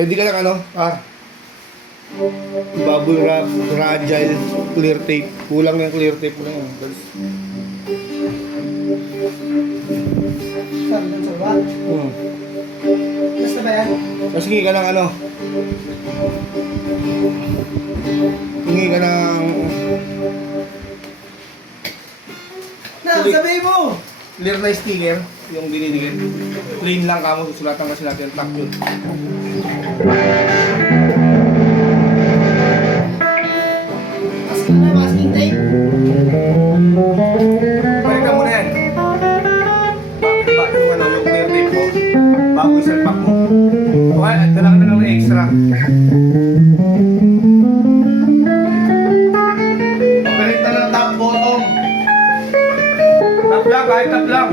Ready ka lang ano? Bubble wrap, fragile, clear tape. Kulang yung clear tape na yun. Saan dun sa baba? Basta ba yan? Tapos hingi ka ng ano? Hingi ka ng... Sabihin mo! Clear na sticker, yung dinidikit. Plain lang kamo, susulatan kasi natin tack yun. Masking tape? Balikan mo na yan. Yung ano, yung clear tape mo, bago yung selpak mo. Okay, dala ka na lang ng extra. Papalit na ng top bottom. Tap lang, kahit tap lang.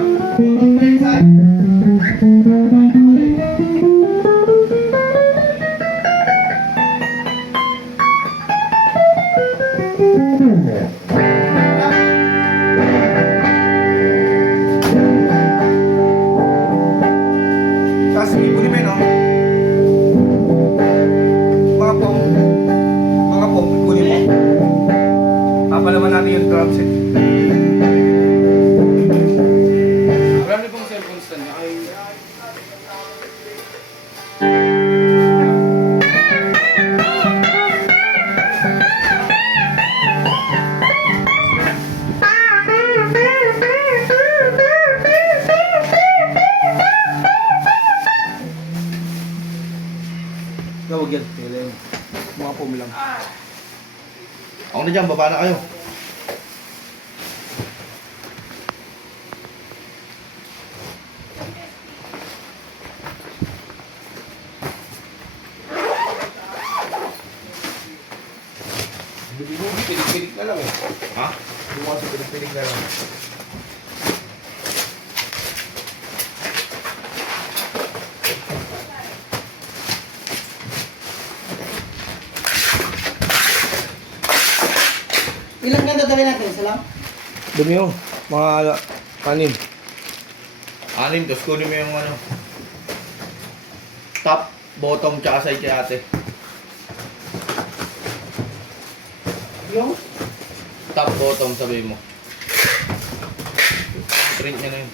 Tapos ipunin mo yun, no? Mga pong, ipunin mo. Papalaman natin yung drum set. Marami pong cellphone stand niya. Ay... Huwag yan. Mga pom lang. Ako na dyan, baba na kayo. Pilig-pilig na lang eh. Ha? Bukas sa pilig-pilig na lang. Ilang ganda dali natin? Isa lang? Dumi yun. Mga kanin. Anim, tapos kunin mo yung ano, top, bottom, tsaka side kay ate. Yung? Top, bottom, sabihin mo. Print niya na yun.